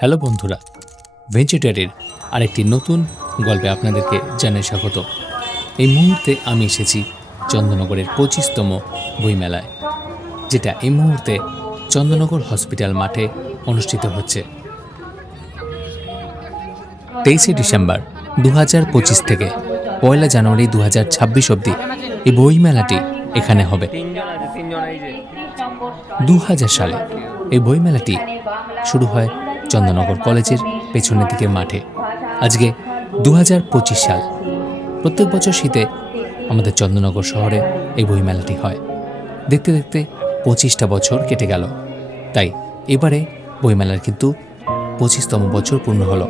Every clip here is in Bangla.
হ্যালো বন্ধুরা ভেঞ্চুটারের আরেকটি নতুন গল্পে আপনাদেরকে জানাই স্বাগত। এই মুহূর্তে আমি এসেছি চন্দ্রনগরের পঁচিশতম বইমেলায়, যেটা এই মুহূর্তে চন্দ্রনগর হসপিটাল মাঠে অনুষ্ঠিত হচ্ছে। তেইশে ডিসেম্বর দু হাজার পঁচিশ থেকে পয়লা জানুয়ারি দু হাজার ছাব্বিশ অবধি এই বইমেলাটি এখানে হবে। দু হাজার সালে এই বইমেলাটি শুরু হয় চন্দ্রনগর কলেজের পেছনের দিকের মাঠে। আজকে দু হাজার পঁচিশ সাল। প্রত্যেক বছর শীতে আমাদের চন্দ্রনগর শহরে এই বইমেলাটি হয়। দেখতে দেখতে পঁচিশটা বছর কেটে গেল। তাই এবারে বইমেলার কিন্তু পঁচিশতম বছর পূর্ণ হলো।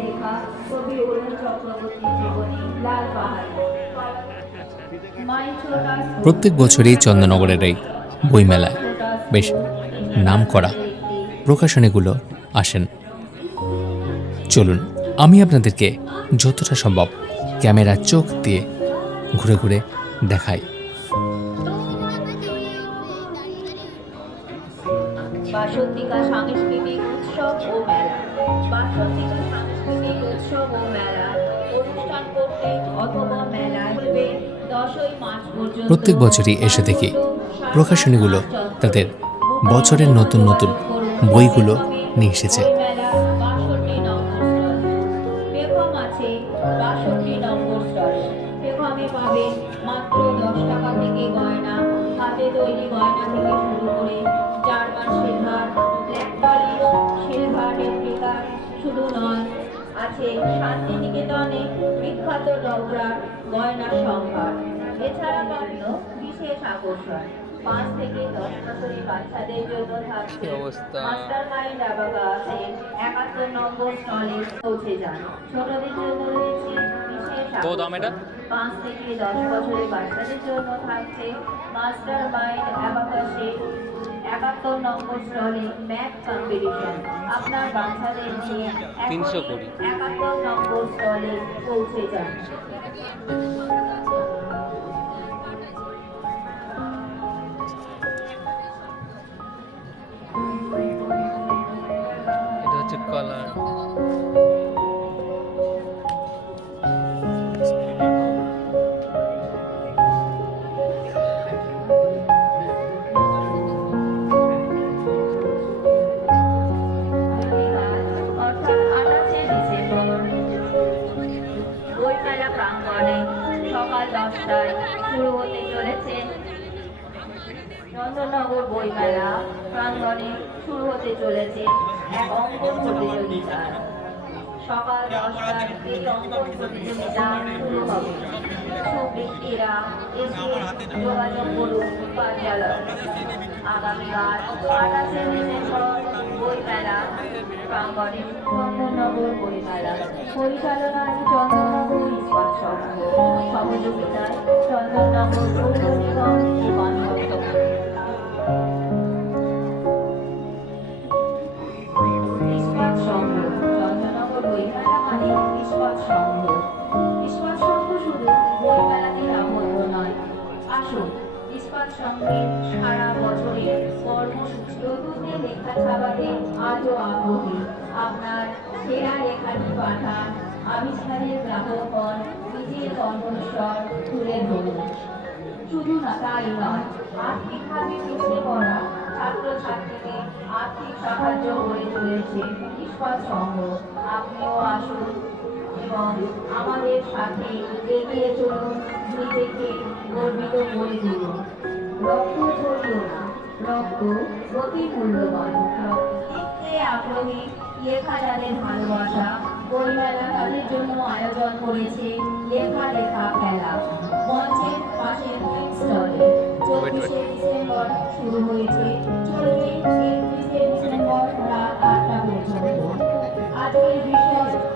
প্রত্যেক বছরই চন্দ্রনগরের এই বইমেলায় বেশ নাম করা প্রকাশনীগুলো আসেন। চলুন আমি আপনাদেরকে যতটা সম্ভব ক্যামেরার চোখ দিয়ে ঘুরে ঘুরে দেখাই। বাসন্তিকা সাংস্কৃতিক উৎসব ও মেলা। বাসন্তিকা সাংস্কৃতিক উৎসব ও মেলা। অনুষ্ঠান করতে অথবা মেলায় দশই মার্চ পর্যন্ত প্রত্যেক বছরই এসে দেখি প্রকাশনীগুলো তাদের বছরের নতুন নতুন বইগুলো নিয়ে এসেছে। বিখ্যাত ডগরার গয়নার সম্ভার। এছাড়া পাবেন বিশেষ আকর্ষণ। পাঁচ থেকে দশ বছরের বাচ্চাদের জন্য থাকছে মাস্টার মাইন্ড আবাকা আছে একাত্তর নম্বর স্টলে পৌঁছে যান। ছোটদের জন্য রয়েছে বিশেষ। পাঁচ থেকে দশ বছরের বাচ্চাদের জন্য থাকছে মাস্টার মাইন্ড অ্যাবাকাসে একাত্তর নম্বর স্টলে ম্যাথ কম্পিটিশন। আপনার বাচ্চাদের নিয়ে তিনশো কুড়ি। একাত্তর নম্বর স্টলে পৌঁছে যান। এটা হচ্ছে কালার। চন্দ্রনগর বইমেলা প্রাঙ্গণে শুরু হতে চলেছে এক অঙ্কন প্রতিযোগিতা সকাল দশটায় এই অঙ্কন প্রতিযোগিতা শুরু হবে। ব্যক্তিরা যোগাযোগ করুন কার্যালয়। আগামীকাল আঠাশে ডিসেম্বর বইমেলা প্রাঙ্গণে চন্দননগর বইমেলা। পরিচালনায় চন্দননগর ইস্পাত সংঘ। সহযোগিতায় চন্দননগর পৌর নিগম ইস্পাত সংঘের সারা বছরের কর্মসূচি আজও আগ্রহী। আপনার সেরা লেখাটি পাঠান। আবিষ্কারের তাই নয়, আর্থিক সাহায্য করে চলেছে ইস্পাত সংঘ আপনিও আসুন এবং আমাদের সাথে এগিয়ে চলুন। নিজেকে গর্বিত করে তুলুন রক্ত ঝরিও না রক্ত অতি মূল্যবান লিখতে আগ্রহী লেখা যাদের ভালোবাসা বইমেলা তাদের জন্য আয়োজন করেছে লেখা লেখা খেলা মঞ্চের পাশে স্টলে চব্বিশে ডিসেম্বর শুরু হয়েছে চলবে একত্রিশে ডিসেম্বর রাত আটটা পর্যন্ত আজকের বিষয়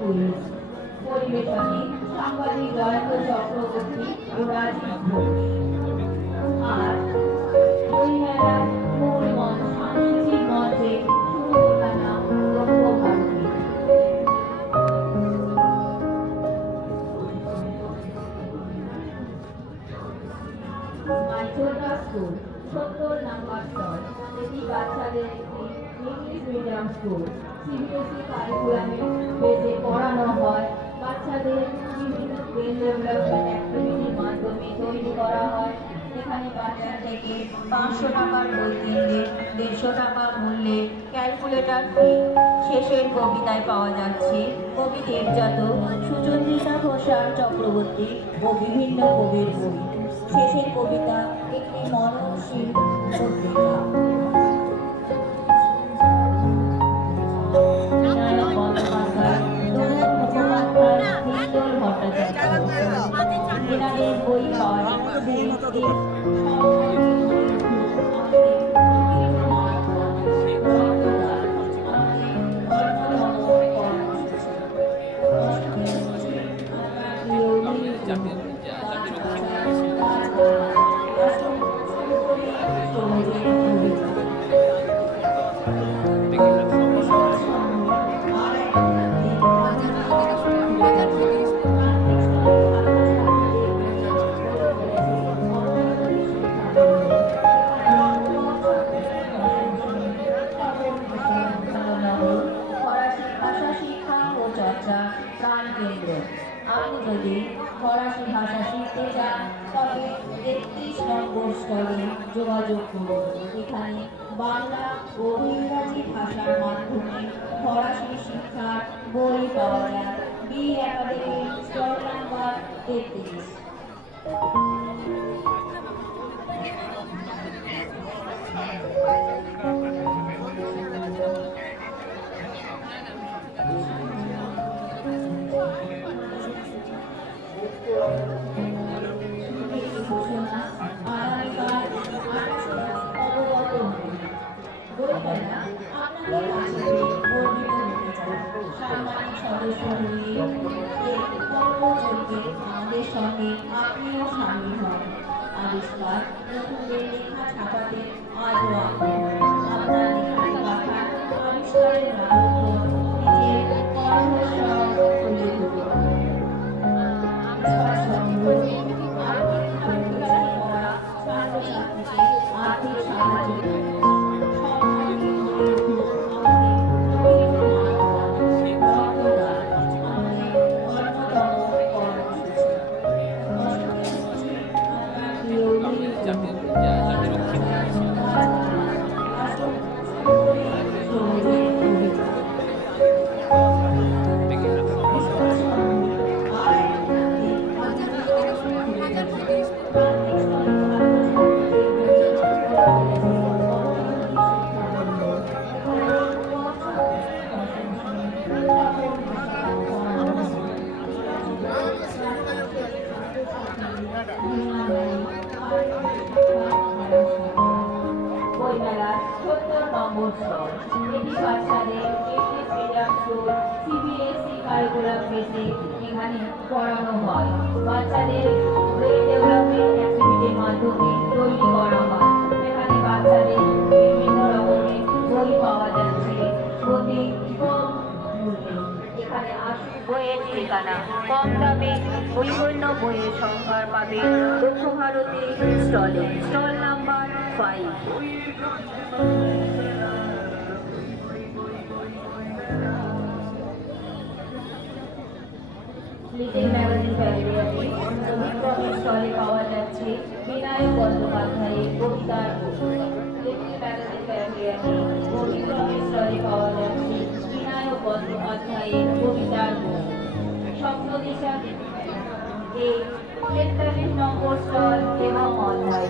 লাইভ কুইজ পরিবেশনে সাংবাদিক জয়ন্ত চক্রবর্তী ও রাজীব ঘোষ স্কুল সিবিএসই কারিকুলামে বেসে পড়ানো হয়। বাচ্চাদের বিভিন্ন ব্রেন ডেভেলপমেন্ট অ্যাক্টিভিটির মাধ্যমে তৈরি করা হয়। এখানে বাচ্চা থেকে পাঁচশো টাকার বই কিনলে, দেড়শো টাকা মূল্যে ক্যালকুলেটর ফি শেষের কবিতায় পাওয়া যাচ্ছে। কবি দেবজাত সুচন্দ্রিতা ঘোষাল চক্রবর্তী ও বিভিন্ন কবির বই। শেষের কবিতা একটি মননশীল পত্রিকা। এনাদের বই পাওয়া যাচ্ছে যদি ফরাসি ভাষা শিখতে চান, তবে তেত্রিশ নম্বর স্তরে যোগাযোগ করুন। এখানে বাংলা ও ইংরাজি ভাষার মাধ্যমে ফরাসি শিক্ষার বই পাওয়া যায়। বি একাডেমি স্টল নাম্বার তেত্রিশ ঘোষণা বইমেলার সত্তর নম্বর স্তর এটি বাচ্চাদের ইংলিশ মিডিয়াম স্কুল এখানে পড়ানো হয় বাচ্চাদের মাধ্যমে তৈরি করা হয় এখানে বাচ্চাদের বইয়ের ঠিকানা। কম দামে বিভিন্ন বইয়ের সম্ভার পাবে দক্ষ ভারতী স্টলে। Stall number five little magazine স্থলে পাওয়া যাচ্ছে বিনায়ক বন্দ্যোপাধ্যায়ের কবিতার বিনায়ক বন্দ্যোপাধ্যায়ের সপ্তদিশা এ তেতাল্লিশ নম্বর স্থল এবং অধ্যায়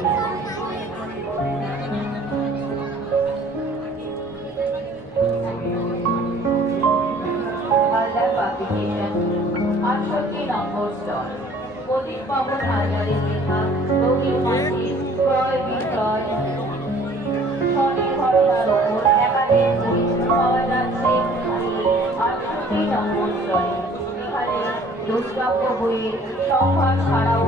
হালদার পাবলিকেশন। আটষট্টি নম্বর স্থল প্রদীপ পাবন হালদারের সংখ্যা ছাড়াও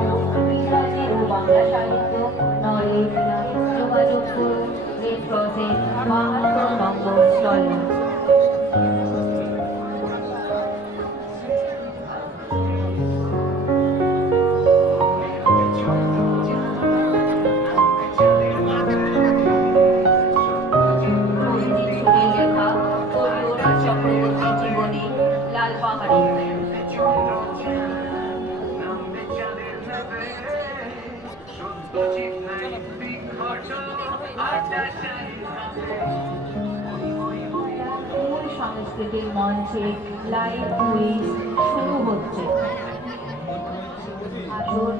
বিষয়ে সাংস্কৃতিক মঞ্চে লাইভ কুইজ শুরু হচ্ছে। আসুন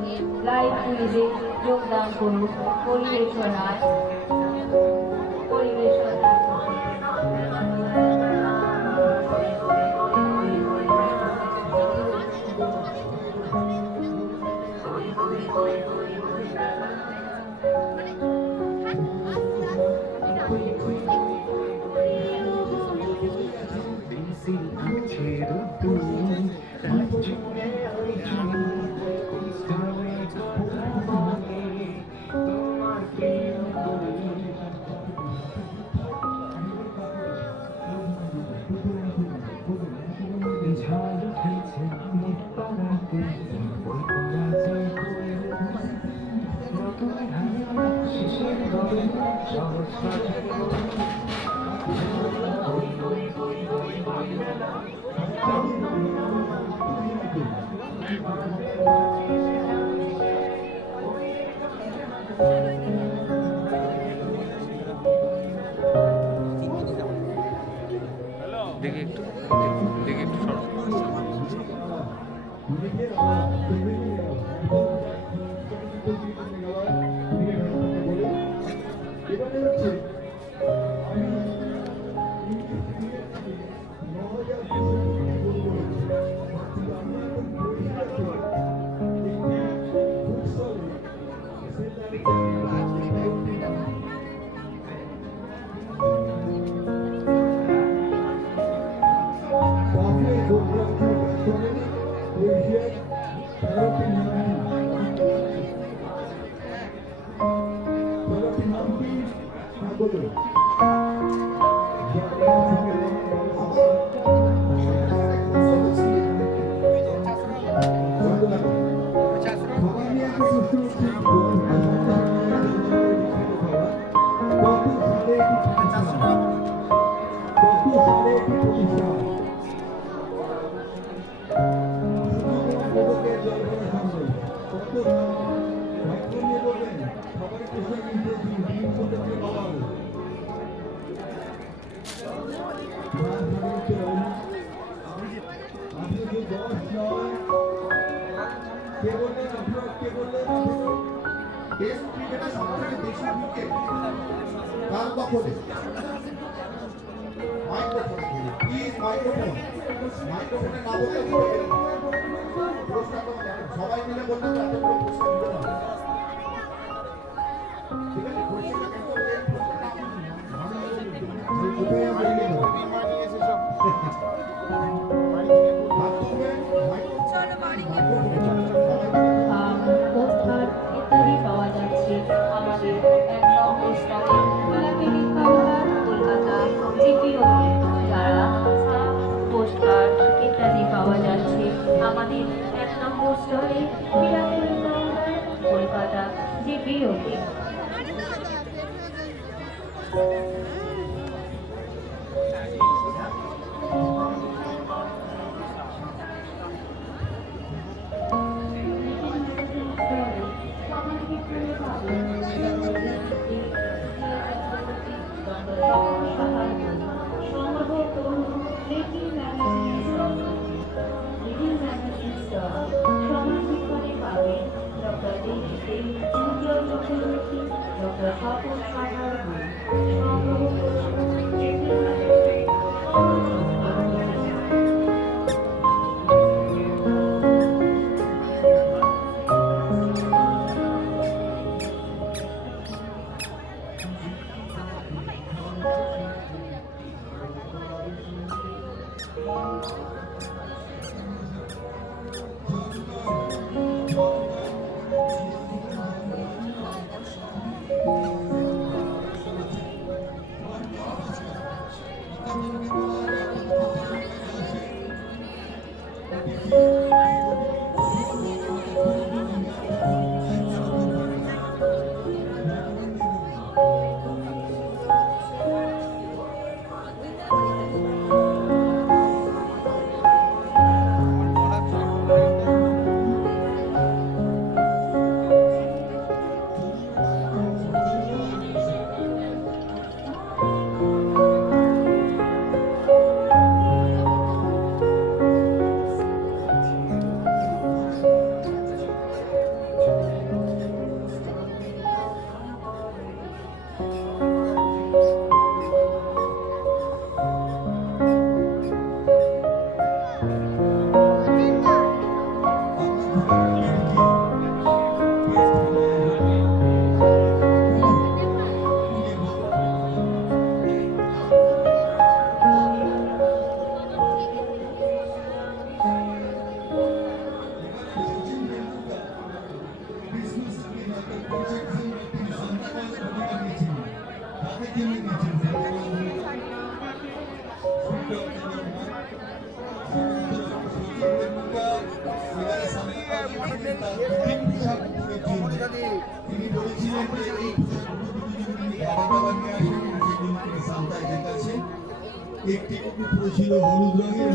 লাইভ কুইজে যোগদান করুন পরিবেশনায়। Thank you.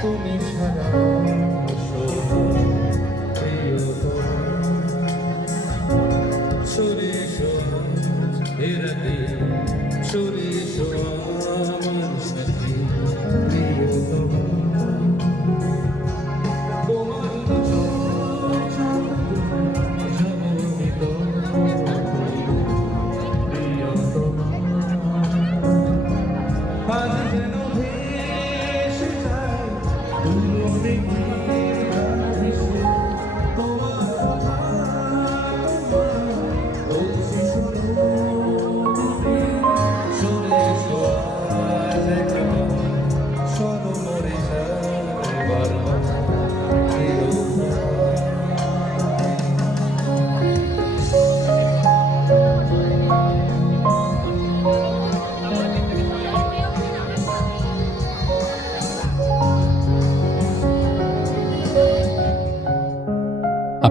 tu me farás.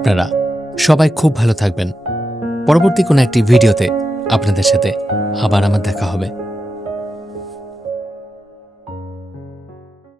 আপনারা সবাই খুব ভালো থাকবেন। পরবর্তী কোনো একটি ভিডিওতে আপনাদের সাথে আবার আমার দেখা হবে।